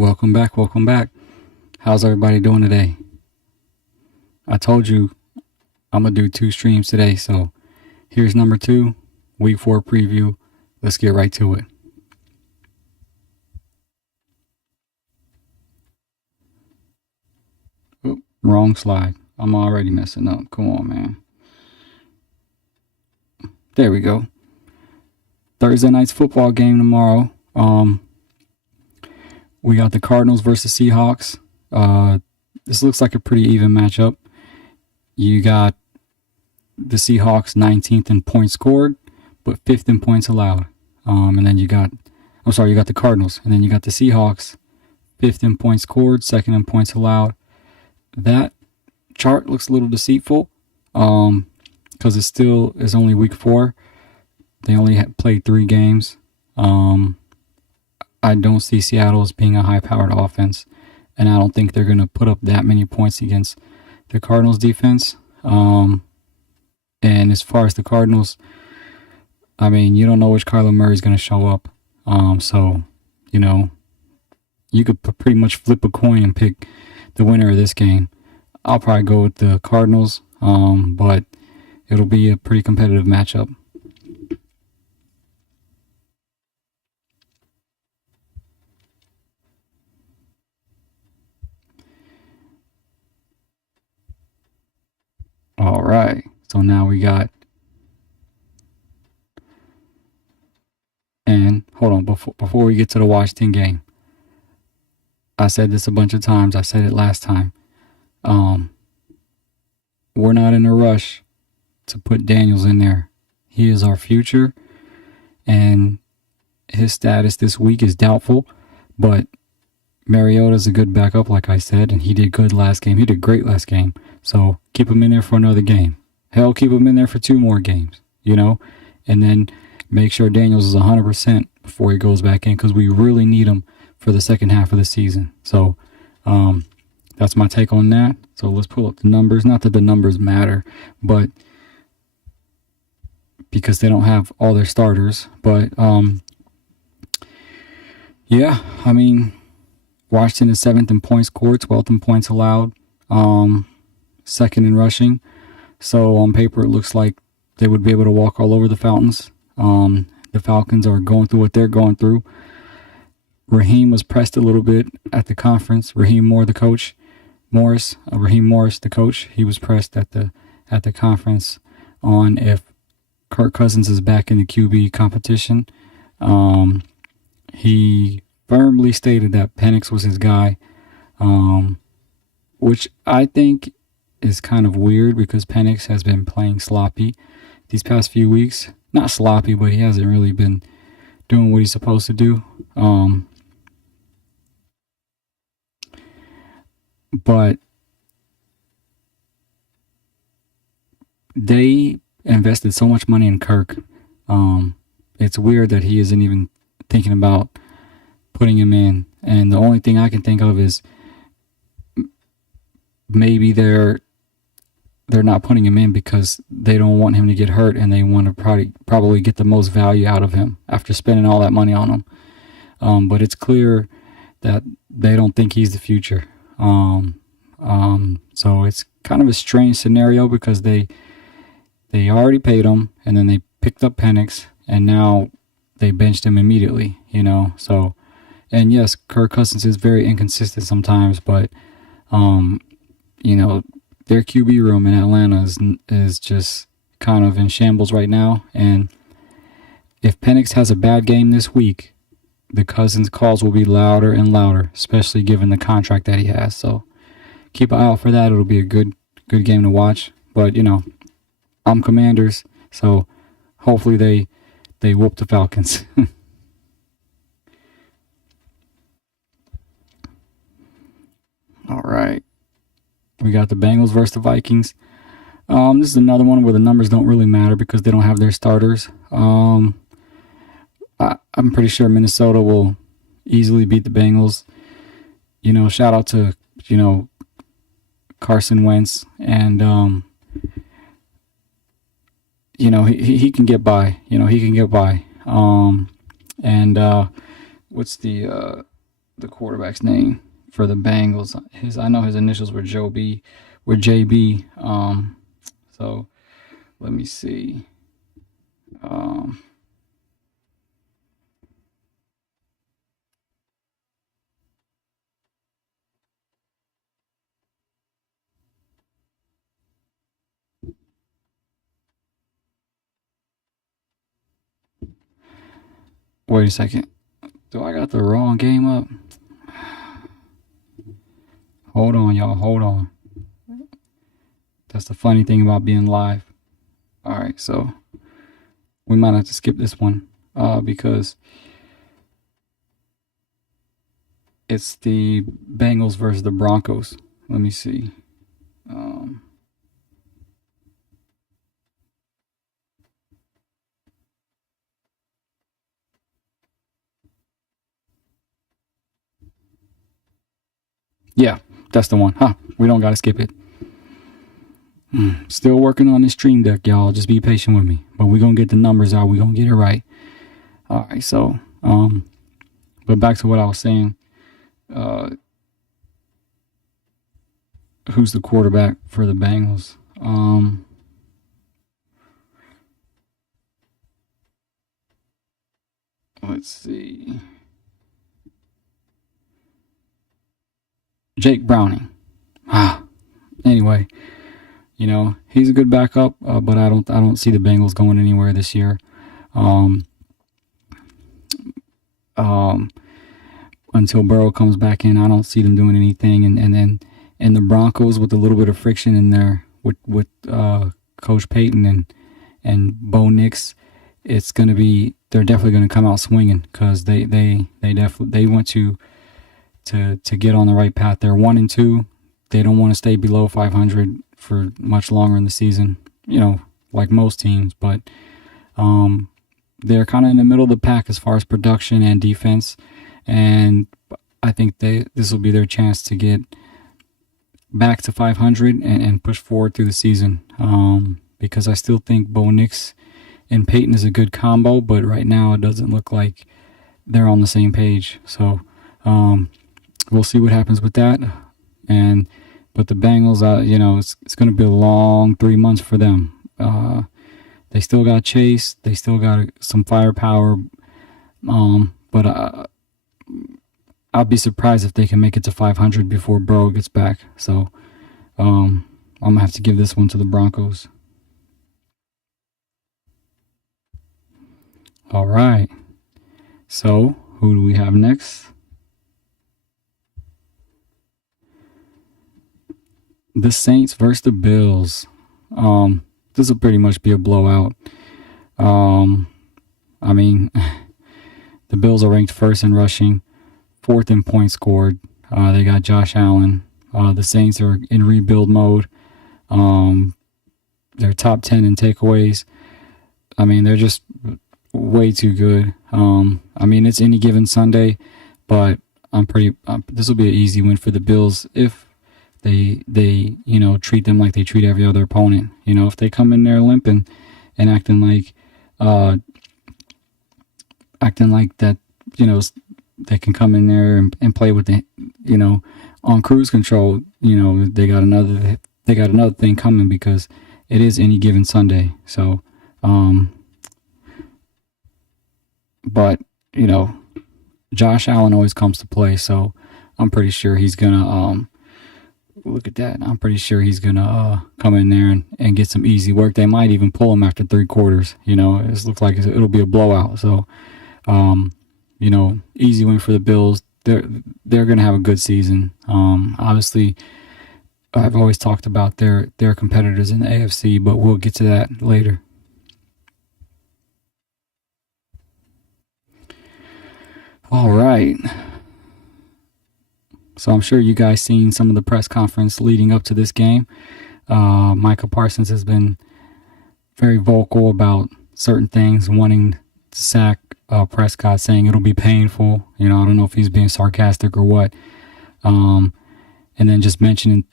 Welcome back. Welcome back. How's everybody doing today? I told you I'm going to do 2 streams today. So here's number 2, week 4 preview. Let's get right to it. Oop, wrong slide. I'm already messing up. Come on, man. There we go. Thursday night's football game tomorrow. We got the Cardinals versus Seahawks. This looks like a pretty even matchup. You got the Seahawks 19th in points scored, but 5th in points allowed. And then you got the Cardinals, and then you got the Seahawks 5th in points scored, 2nd in points allowed. That chart looks a little deceitful, because it still is only week 4. They only played 3 games. I don't see Seattle as being a high-powered offense, and I don't think they're going to put up that many points against the Cardinals defense. And as far as the Cardinals, I mean, you don't know which Kyler Murray is going to show up. So, you could pretty much flip a coin and pick the winner of this game. I'll probably go with the Cardinals, but it'll be a pretty competitive matchup. All right, so now we got, and hold on, before we get to the Washington game, I said this a bunch of times. I said it last time. We're not in a rush to put Daniels in there. He is our future, and his status this week is doubtful, but Mariota's a good backup, like I said, and he did good last game. He did great last game. So keep him in there for another game. Hell, keep him in there for 2 more games, and then make sure Daniels is 100% before he goes back in, because we really need him for the second half of the season. So that's my take on that. So let's pull up the numbers. Not that the numbers matter, but because they don't have all their starters. But yeah, I mean, Washington is 7th in points scored, 12th in points allowed, 2nd in rushing. So on paper, it looks like they would be able to walk all over the Falcons. The Falcons are going through what they're going through. Raheem was pressed a little bit at the conference. Raheem Morris, the coach, he was pressed at the conference on if Kirk Cousins is back in the QB competition. He firmly stated that Penix was his guy, which I think is kind of weird, because Penix has been playing sloppy these past few weeks. Not sloppy, but he hasn't really been doing what he's supposed to do. But they invested so much money in Kirk. It's weird that he isn't even thinking about putting him in. And the only thing I can think of is maybe they're not putting him in because they don't want him to get hurt, and they want to probably get the most value out of him after spending all that money on him. But it's clear that they don't think he's the future. So it's kind of a strange scenario, because they already paid him, and then they picked up Penix, and now they benched him immediately, So, and yes, Kirk Cousins is very inconsistent sometimes, but their QB room in Atlanta is just kind of in shambles right now. And if Penix has a bad game this week, the Cousins calls will be louder and louder, especially given the contract that he has. So keep an eye out for that. It'll be a good game to watch. But I'm Commanders, so hopefully they whoop the Falcons. All right. We got the Bengals versus the Vikings. This is another one where the numbers don't really matter because they don't have their starters. I'm pretty sure Minnesota will easily beat the Bengals. Shout out to, Carson Wentz. And, he can get by. He can get by. And what's the the quarterback's name for the Bengals. I know his initials were JB. So let me see. Wait a second. Do I got the wrong game up? Hold on, y'all. Hold on. That's the funny thing about being live. All right, so we might have to skip this one because it's the Bengals versus the Broncos. Let me see. Yeah, that's the one. We don't got to skip it. Still working on this stream deck, y'all. Just be patient with me. But we're going to get the numbers out. We're going to get it right. All right, so, but back to what I was saying. Who's the quarterback for the Bengals? Let's see. Jake Browning. Anyway, you know, he's a good backup, but I don't see the Bengals going anywhere this year. Until Burrow comes back in, I don't see them doing anything. And then the Broncos, with a little bit of friction in there with Coach Payton and Bo Nix, it's gonna be, they're definitely gonna come out swinging because they want to get on the right path. They're 1-2. They don't want to stay below 500 for much longer in the season, you know, like most teams. But they're kind of in the middle of the pack as far as production and defense. And I think this will be their chance to get back to 500 and push forward through the season. Because I still think Bo Nix and Peyton is a good combo, but right now it doesn't look like they're on the same page. So we'll see what happens with that. But the Bengals, you know, it's going to be a long 3 months for them. They still got Chase. They still got some firepower. But I'll be surprised if they can make it to 500 before Burrow gets back. So I'm going to have to give this one to the Broncos. All right. So who do we have next? The Saints versus the Bills. This will pretty much be a blowout. I mean, the Bills are ranked first in rushing, fourth in points scored. They got Josh Allen. The Saints are in rebuild mode. They're top 10 in takeaways. I mean, they're just way too good. I mean, it's any given Sunday, but this will be an easy win for the Bills if they you know, treat them like they treat every other opponent. You know, if they come in there limping and acting like that, you know, they can come in there and play with the, you know, on cruise control. You know, they got another thing coming because it is any given Sunday. So but you know, Josh Allen always comes to play, so I'm pretty sure he's gonna look at that. I'm pretty sure he's gonna come in there and get some easy work. They might even pull him after 3 quarters. You know, it looks like it'll be a blowout. So, you know, easy win for the Bills. They're gonna have a good season. Obviously, I've always talked about their competitors in the AFC, but we'll get to that later. All right. So I'm sure you guys seen some of the press conference leading up to this game. Micah Parsons has been very vocal about certain things, wanting to sack Prescott, saying it'll be painful. You know, I don't know if he's being sarcastic or what. And then just mentioning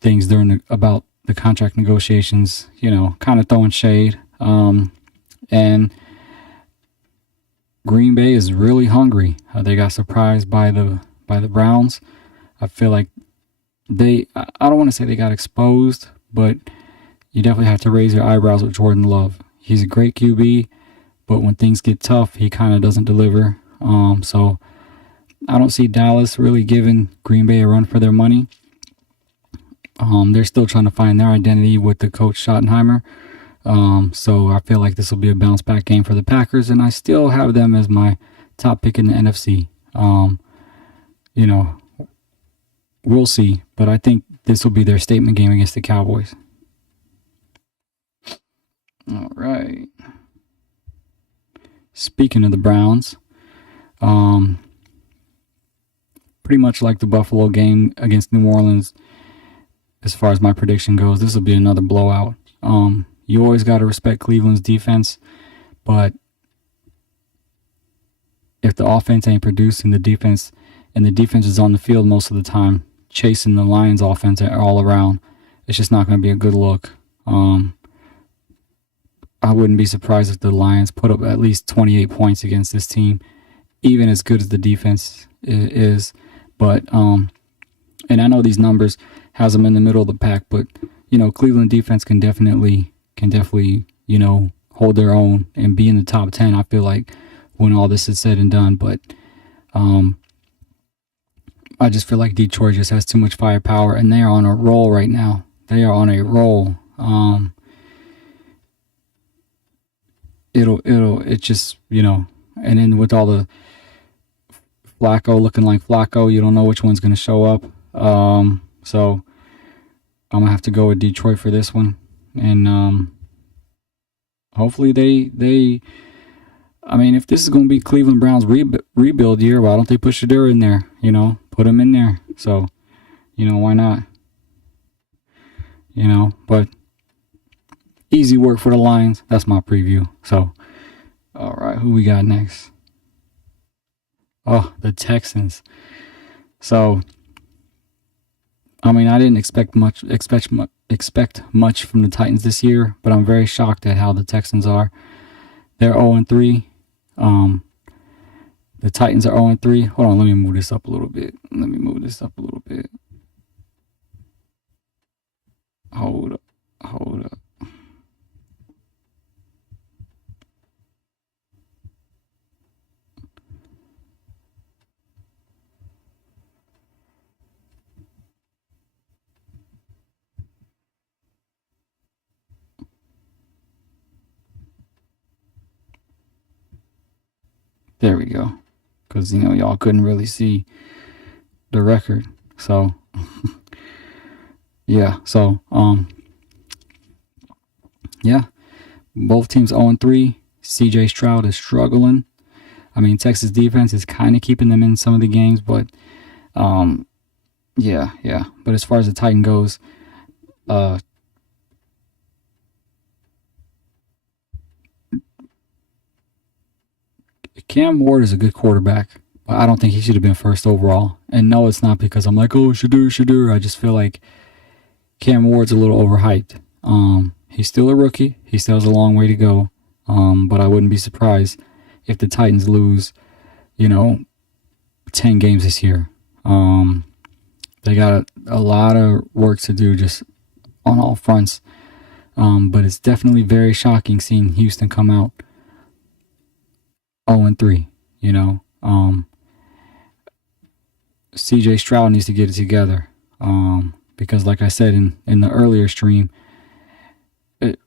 things about the contract negotiations, you know, kind of throwing shade. And Green Bay is really hungry. They got surprised by the by the Browns. I feel like I don't want to say they got exposed, but you definitely have to raise your eyebrows with Jordan Love. He's a great QB, but when things get tough, he kind of doesn't deliver. So I don't see Dallas really giving Green Bay a run for their money. They're still trying to find their identity with the coach Schottenheimer. So I feel like this will be a bounce back game for the Packers, and I still have them as my top pick in the NFC. You know, we'll see, but I think this will be their statement game against the Cowboys. All right. Speaking of the Browns, pretty much like the Buffalo game against New Orleans, as far as my prediction goes, this will be another blowout. You always got to respect Cleveland's defense, but if the offense ain't producing the defense, and the defense is on the field most of the time, chasing the Lions offense all around, it's just not going to be a good look. I wouldn't be surprised if the Lions put up at least 28 points against this team, even as good as the defense is. But, and I know these numbers has them in the middle of the pack, but, Cleveland defense can definitely, hold their own and be in the top 10, I feel like, when all this is said and done. But, I just feel like Detroit just has too much firepower, and they are on a roll right now. They are on a roll. It just, and then with all the Flacco looking like Flacco, you don't know which one's going to show up. So I'm going to have to go with Detroit for this one. And hopefully they if this is going to be Cleveland Browns rebuild year, why don't they push Shedeur in there? Put him in there. So, why not? But easy work for the Lions. That's my preview. So, all right, who we got next? Oh, the Texans. So, I didn't expect much from the Titans this year, but I'm very shocked at how the Texans are. They're 0-3. The Titans are 0-3. Hold on, let me move this up a little bit. Hold up. There we go. Because, y'all couldn't really see the record. So, yeah. So, yeah. Both teams 0-3. CJ Stroud is struggling. Texas defense is kind of keeping them in some of the games, but, yeah. But as far as the Titan goes, Cam Ward is a good quarterback, but I don't think he should have been first overall. And no, it's not because I'm like, oh, Shedeur. I just feel like Cam Ward's a little overhyped. He's still a rookie. He still has a long way to go. But I wouldn't be surprised if the Titans lose, 10 games this year. They got a lot of work to do just on all fronts. But it's definitely very shocking seeing Houston come out 0-3, CJ Stroud needs to get it together. Because like I said in the earlier stream,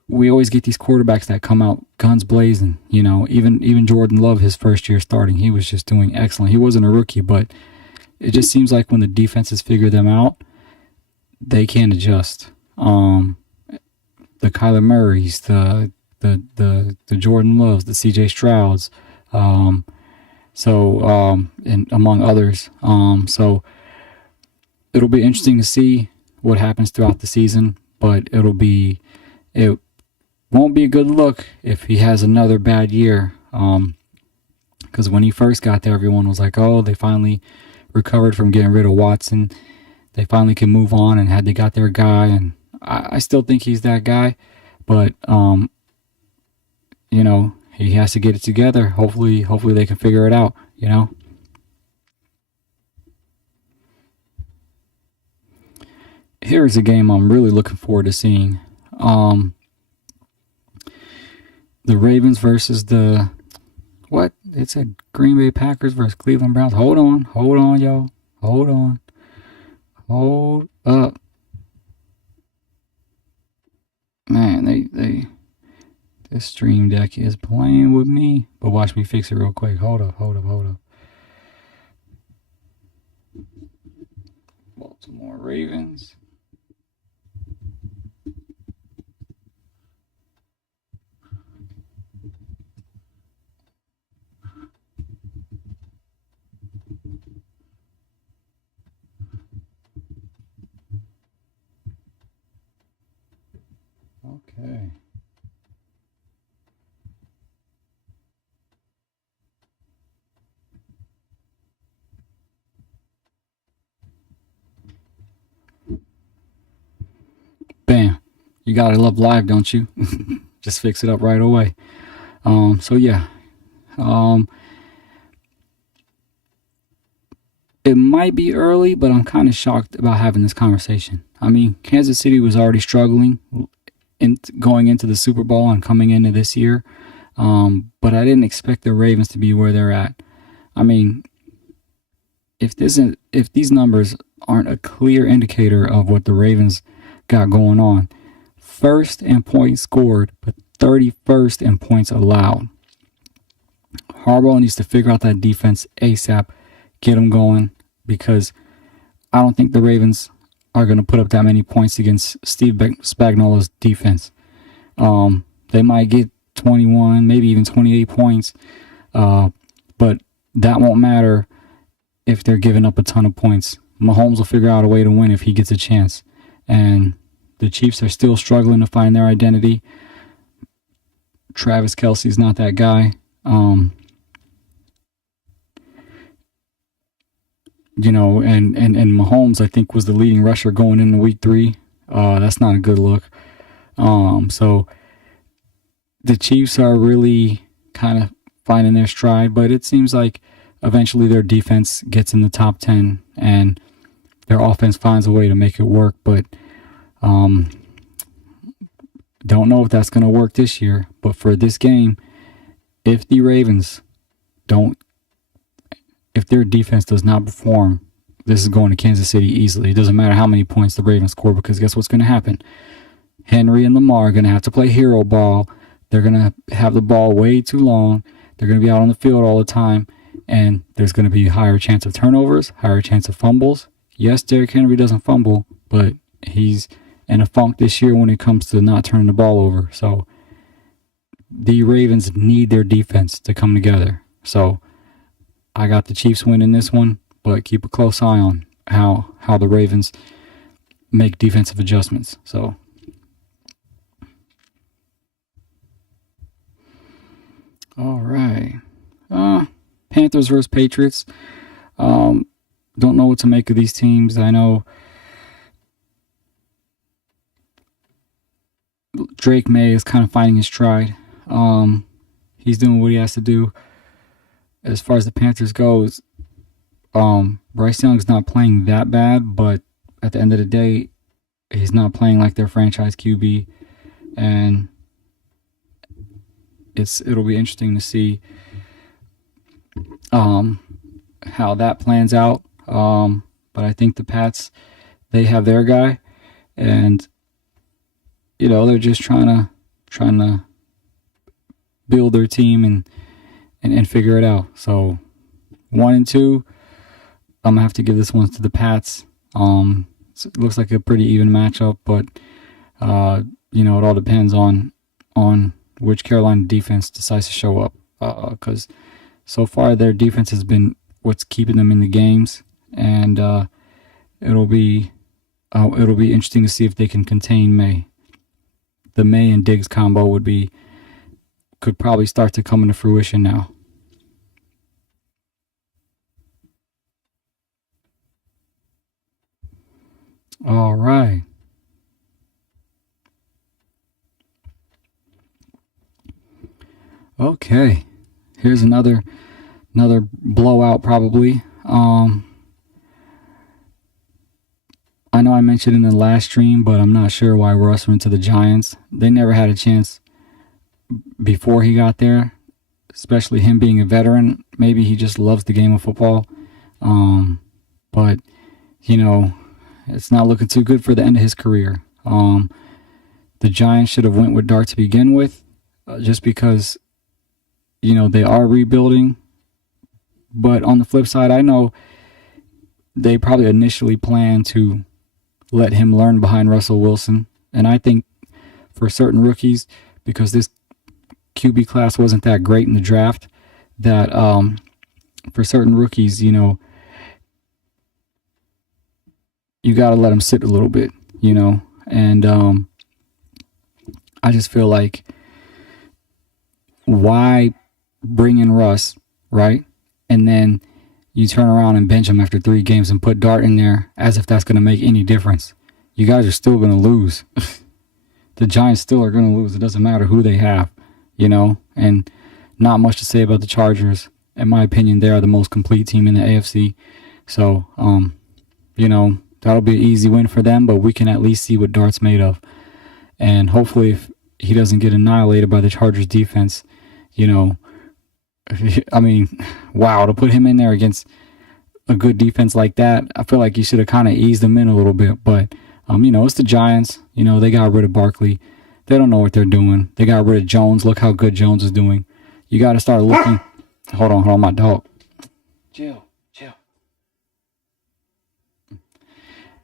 we always get these quarterbacks that come out guns blazing. Even Jordan Love, his first year starting, he was just doing excellent. He wasn't a rookie, but it just seems like when the defenses figure them out, they can adjust. The Kyler Murrays, the Jordan Loves, the CJ Strouds, and among others. So it'll be interesting to see what happens throughout the season, but it won't be a good look if he has another bad year. Because when he first got there, everyone was like, oh, they finally recovered from getting rid of Watson. They finally can move on and they got their guy. And I still think he's that guy, but, he has to get it together. Hopefully they can figure it out, here's a game I'm really looking forward to seeing. The Ravens versus the what? It's a Green Bay Packers versus Cleveland Browns. Hold on, y'all. Hold on. Hold up. Man, this stream deck is playing with me. But watch me fix it real quick. Hold up. Baltimore Ravens. Okay. Bam. You gotta love live, don't you? Just fix it up right away. So yeah. It might be early, but I'm kind of shocked about having this conversation. I mean, Kansas City was already struggling going into the Super Bowl and coming into this year. But I didn't expect the Ravens to be where they're at. I mean, if these numbers aren't a clear indicator of what the Ravens got going on, first in points scored, but 31st in points allowed. Harbaugh needs to figure out that defense ASAP, get them going, because I don't think the Ravens are going to put up that many points against Steve Spagnuolo's defense. They might get 21, maybe even 28 points, but that won't matter if they're giving up a ton of points. Mahomes will figure out a way to win if he gets a chance. And the Chiefs are still struggling to find their identity. Travis Kelce's not that guy. And Mahomes, I think, was the leading rusher going into week 3. That's not a good look. So the Chiefs are really kind of finding their stride, but it seems like eventually their defense gets in the top 10 and their offense finds a way to make it work. But don't know if that's going to work this year. But for this game, if the Ravens if their defense does not perform, this is going to Kansas City easily. It doesn't matter how many points the Ravens score, because guess what's going to happen? Henry and Lamar are going to have to play hero ball. They're going to have the ball way too long. They're going to be out on the field all the time, and there's going to be a higher chance of turnovers, higher chance of fumbles. Yes, Derrick Henry doesn't fumble, but he's in a funk this year when it comes to not turning the ball over. So the Ravens need their defense to come together. So I got the Chiefs winning this one, but keep a close eye on how the Ravens make defensive adjustments. So all right. Panthers versus Patriots. Don't know what to make of these teams. I know Drake May is kind of finding his stride. He's doing what he has to do. As far as the Panthers goes, Bryce Young's not playing that bad, but at the end of the day, he's not playing like their franchise QB, and it'll be interesting to see how that plans out. But I think the Pats, they have their guy, and they're just trying to build their team and figure it out. So 1 and 2, I'm gonna have to give this one to the Pats. It looks like a pretty even matchup, but it all depends on which Carolina defense decides to show up, because so far their defense has been what's keeping them in the games, and it'll be interesting to see if they can contain May. The May and Diggs combo could probably start to come into fruition now. All right. Okay. Here's another blowout probably. I'm I know I mentioned in the last stream, but I'm not sure why Russ went to the Giants. They never had a chance before he got there, especially him being a veteran. Maybe he just loves the game of football. But, you know, it's not looking too good for the end of his career. The Giants should have went with Dart to begin with, just because, you know, they are rebuilding. But on the flip side, I know they probably initially planned to let him learn behind Russell Wilson. And I think for certain rookies, because this QB class wasn't that great in the draft, that for certain rookies, you know, you got to let them sit a little bit, you know. And I just feel like, why bring in Russ, right? And then you turn around and bench him after 3 games and put Dart in there as if that's going to make any difference. You guys are still going to lose. The Giants still are going to lose. It doesn't matter who they have, you know. And not much to say about the Chargers. In my opinion, they are the most complete team in the AFC. So, you know, that'll be an easy win for them, but we can at least see what Dart's made of. And hopefully if he doesn't get annihilated by the Chargers defense, you know, I mean, wow, to put him in there against a good defense like that, I feel like you should have kind of eased him in a little bit. But, you know, it's the Giants. You know, they got rid of Barkley. They don't know what they're doing. They got rid of Jones. Look how good Jones is doing. You got to start looking. Hold on, my dog. Chill.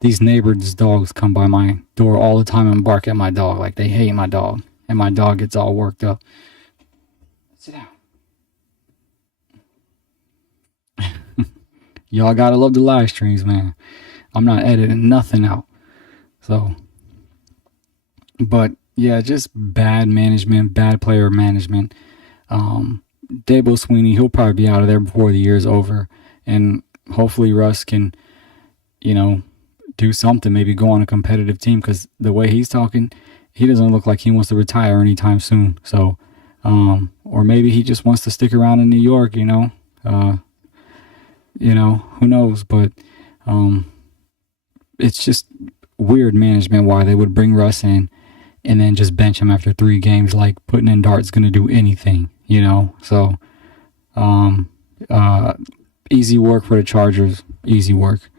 These neighbors' dogs come by my door all the time and bark at my dog like they hate my dog. And my dog gets all worked up. Sit down. Y'all gotta love the live streams, man. I'm not editing nothing out. So, but yeah, just bad management, bad player management. Dabo Sweeney, he'll probably be out of there before the year's over. And hopefully Russ can, you know, do something, maybe go on a competitive team, because the way he's talking, he doesn't look like he wants to retire anytime soon. So, or maybe he just wants to stick around in New York, you know. You know, who knows? But it's just weird management why they would bring Russ in and then just bench him after 3 games, like putting in Dart's going to do anything, you know. So easy work for the Chargers, easy work.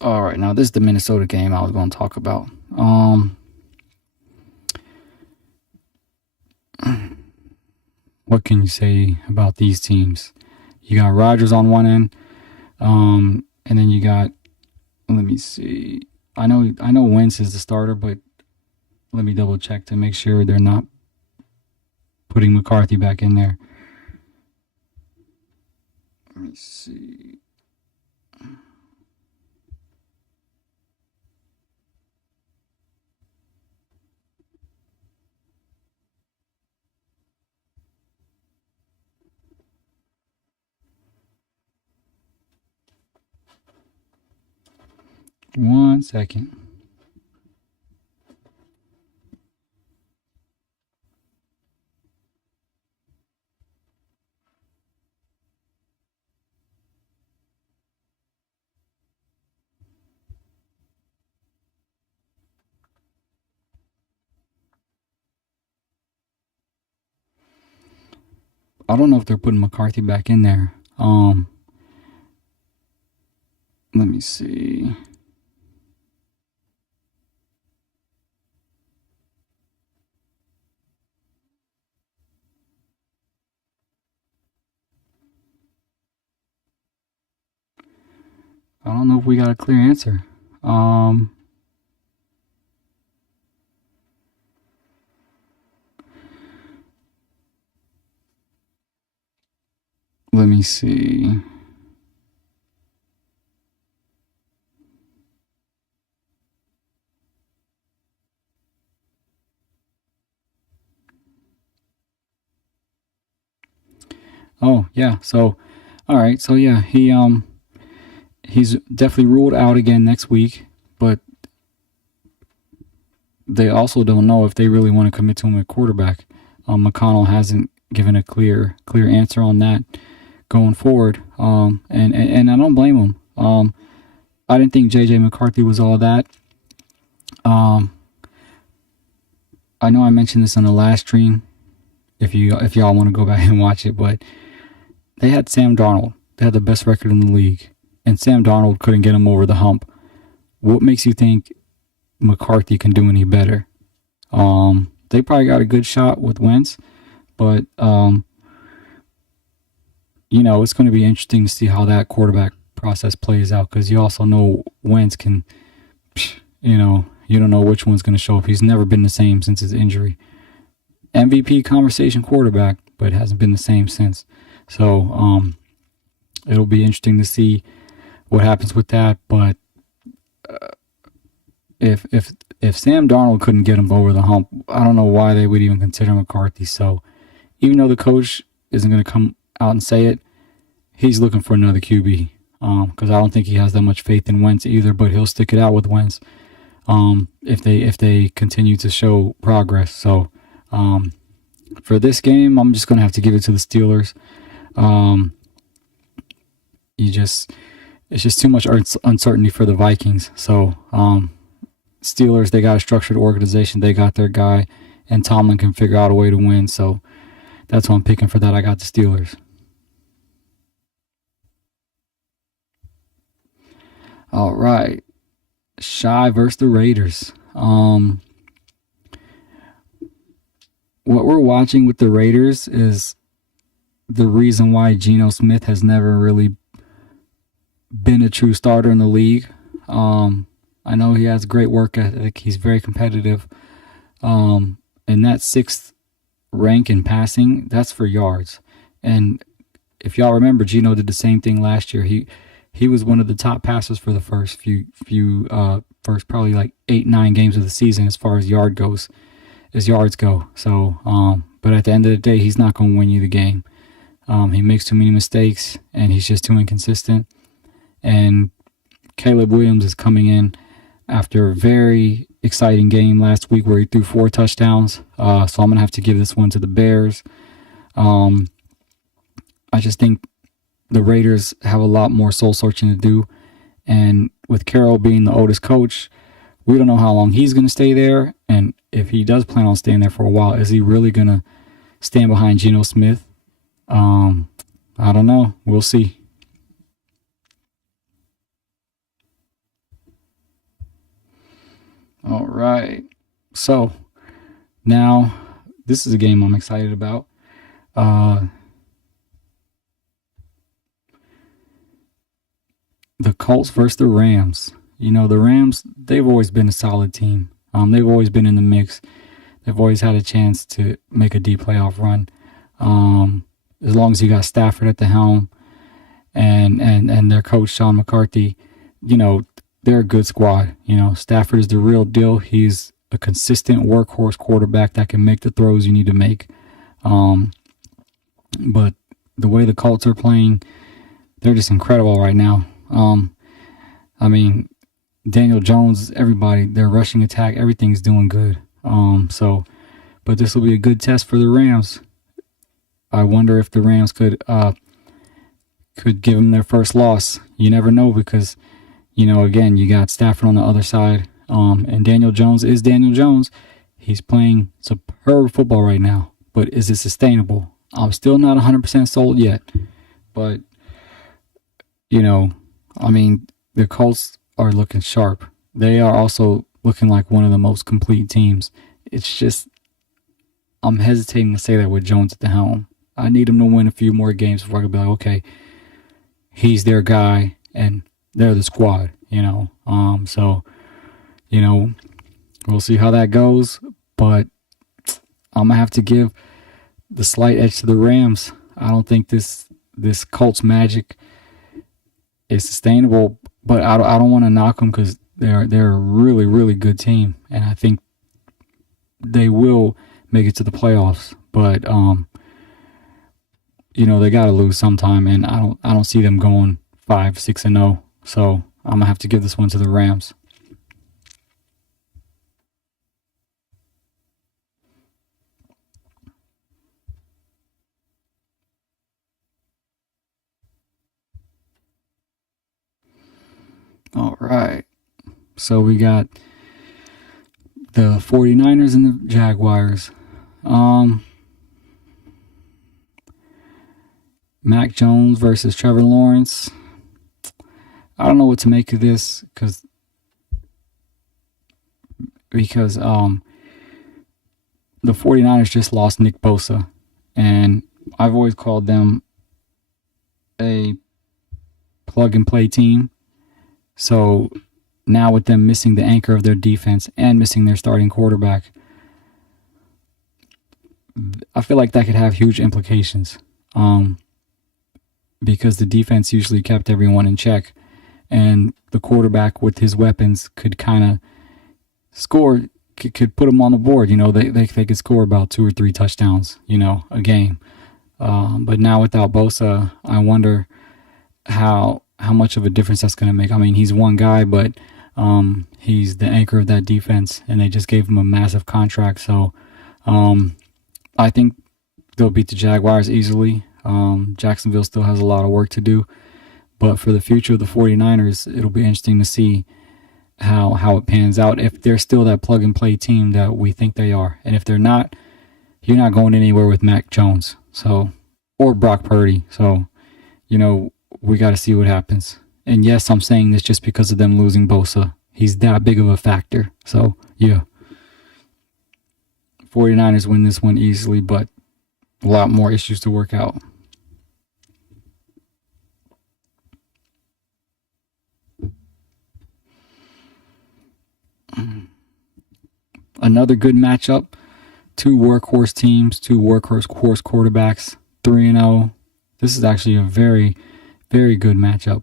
All right, now this is the Minnesota game I was going to talk about. What can you say about these teams? You got Rodgers on one end, and then you got, let me see. I know Wentz is the starter, but let me double check to make sure they're not putting McCarthy back in there. Let me see. One second. I don't know if they're putting McCarthy back in there. Let me see. I don't know if we got a clear answer. Let me see. Oh, yeah. So, all right. So, yeah, he's definitely ruled out again next week, but they also don't know if they really want to commit to him at quarterback. McConnell hasn't given a clear answer on that going forward. And I don't blame him. I didn't think JJ McCarthy was all that. I know I mentioned this on the last stream. If y'all want to go back and watch it, but they had Sam Darnold. They had the best record in the league, and Sam Darnold couldn't get him over the hump. What makes you think McCarthy can do any better? They probably got a good shot with Wentz, but it's going to be interesting to see how that quarterback process plays out, because you also know Wentz can, you don't know which one's going to show up. He's never been the same since his injury. MVP conversation quarterback, but hasn't been the same since. So it'll be interesting to see what happens with that. But if Sam Darnold couldn't get him over the hump, I don't know why they would even consider McCarthy. So even though the coach isn't going to come out and say it, he's looking for another QB, because I don't think he has that much faith in Wentz either. But he'll stick it out with Wentz if they continue to show progress. So for this game, I'm just going to have to give it to the Steelers. It's just too much uncertainty for the Vikings. So Steelers, they got a structured organization. They got their guy, and Tomlin can figure out a way to win. So that's what I'm picking for that. I got the Steelers. All right. Shy versus the Raiders. What we're watching with the Raiders is the reason why Geno Smith has never really been a true starter in the league. I know he has great work ethic. He's very competitive. And that 6th rank in passing, that's for yards. And if y'all remember, Geno did the same thing last year. He was one of the top passers for the first first probably like 8-9 games of the season as far as yards go. So, but at the end of the day, he's not going to win you the game. He makes too many mistakes, and he's just too inconsistent. And Caleb Williams is coming in after a very exciting game last week where he threw 4 touchdowns. So I'm going to have to give this one to the Bears. I just think the Raiders have a lot more soul searching to do. And with Carroll being the oldest coach, we don't know how long he's going to stay there. And if he does plan on staying there for a while, is he really going to stand behind Geno Smith? I don't know. We'll see. All right. So now this is a game I'm excited about. The Colts versus the Rams. The Rams, they've always been a solid team. They've always been in the mix. They've always had a chance to make a deep playoff run. As long as you got Stafford at the helm and their coach, Sean McCarthy, they're a good squad. Stafford is the real deal. He's a consistent workhorse quarterback that can make the throws you need to make. But the way the Colts are playing, they're just incredible right now. Daniel Jones, everybody, their rushing attack, everything's doing good. But this will be a good test for the Rams. I wonder if the Rams could give them their first loss. You never know, because, again, you got Stafford on the other side. And Daniel Jones is Daniel Jones. He's playing superb football right now. But is it sustainable? I'm still not 100% sold yet. But, the Colts are looking sharp. They are also looking like one of the most complete teams. It's just, I'm hesitating to say that with Jones at the helm. I need him to win a few more games before I can be like, okay, he's their guy and they're the squad, So, we'll see how that goes. But I'm going to have to give the slight edge to the Rams. I don't think this Colts magic is sustainable, but I don't want to knock them, because they're a really, really good team, and I think they will make it to the playoffs. But they got to lose sometime, and I don't see them going 5-6-0. So I'm gonna have to give this one to the Rams. All right. So we got the 49ers and the Jaguars. Mac Jones versus Trevor Lawrence. I don't know what to make of this because the 49ers just lost Nick Bosa, and I've always called them a plug and play team. So now with them missing the anchor of their defense and missing their starting quarterback, I feel like that could have huge implications. Because the defense usually kept everyone in check, and the quarterback with his weapons could kind of score, could put them on the board. They could score about 2 or 3 touchdowns, a game. But now without Bosa, I wonder how much of a difference that's going to make. I mean, he's one guy, but he's the anchor of that defense, and they just gave him a massive contract. So I think they'll beat the Jaguars easily. Jacksonville still has a lot of work to do, but for the future of the 49ers, it'll be interesting to see how it pans out, if they're still that plug and play team that we think they are. And if they're not, you're not going anywhere with Mac Jones, or Brock Purdy. So, we got to see what happens. And yes, I'm saying this just because of them losing Bosa. He's that big of a factor. So, yeah. 49ers win this one easily, but a lot more issues to work out. Another good matchup. 2 workhorse teams, 2 workhorse quarterbacks, 3-0. This is actually a very, very good matchup.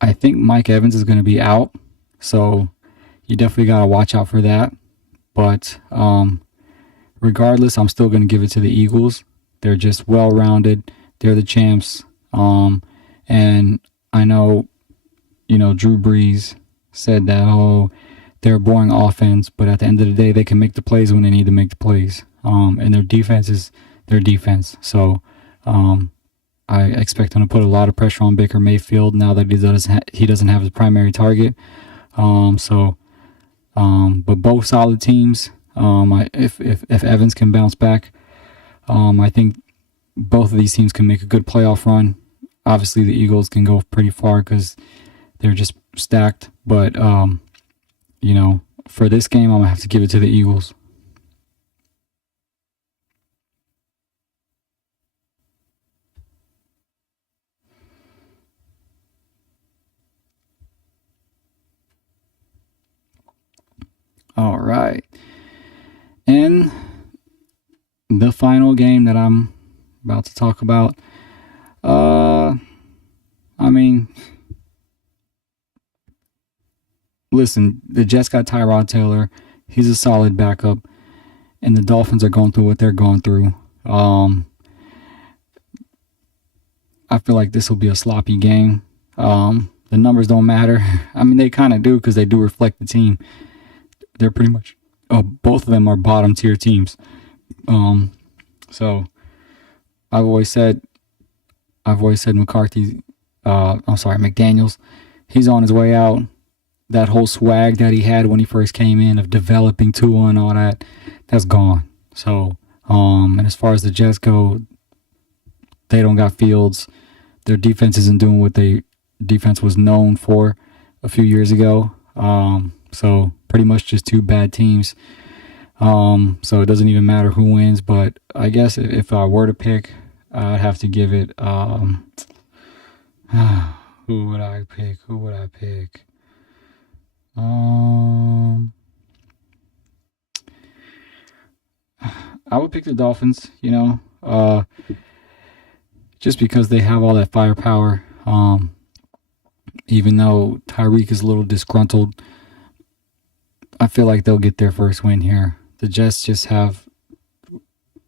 I think Mike Evans is going to be out, so you definitely got to watch out for that. But regardless, I'm still going to give it to the Eagles. They're just well-rounded. They're the champs. And I know, Drew Brees said that, they're a boring offense, but at the end of the day, they can make the plays when they need to make the plays. And their defense is their defense. So I expect them to put a lot of pressure on Baker Mayfield now that he doesn't have his primary target. But both solid teams. If Evans can bounce back, I think both of these teams can make a good playoff run. Obviously, the Eagles can go pretty far because they're just stacked. But, for this game, I'm going to have to give it to the Eagles. All right. And the final game that I'm about to talk about, listen, the Jets got Tyrod Taylor. He's a solid backup, and the Dolphins are going through what they're going through. I feel like this will be a sloppy game. The numbers don't matter. I mean, they kind of do because they do reflect the team. They're pretty much, both of them are bottom tier teams. So I've always said McDaniels, he's on his way out. That whole swag that he had when he first came in of developing Tua and all that, that's gone. So, and as far as the Jets go, they don't got Fields. Their defense isn't doing what defense was known for a few years ago. So pretty much just 2 bad teams. So it doesn't even matter who wins, but I guess if I were to pick, I'd have to give it, who would I pick? I would pick the Dolphins, just because they have all that firepower. Even though Tyreek is a little disgruntled, I feel like they'll get their first win here. The Jets just have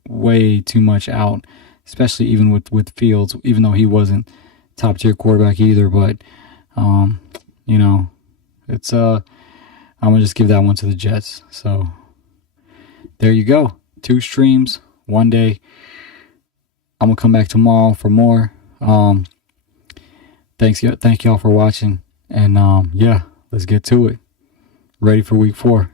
way too much out, especially even with Fields, even though he wasn't top tier quarterback either. But, it's I'm going to just give that one to the Jets. So there you go. 2 streams, one day. I'm gonna come back tomorrow for more. Thank y'all for watching, and yeah, let's get to it. Ready for week 4.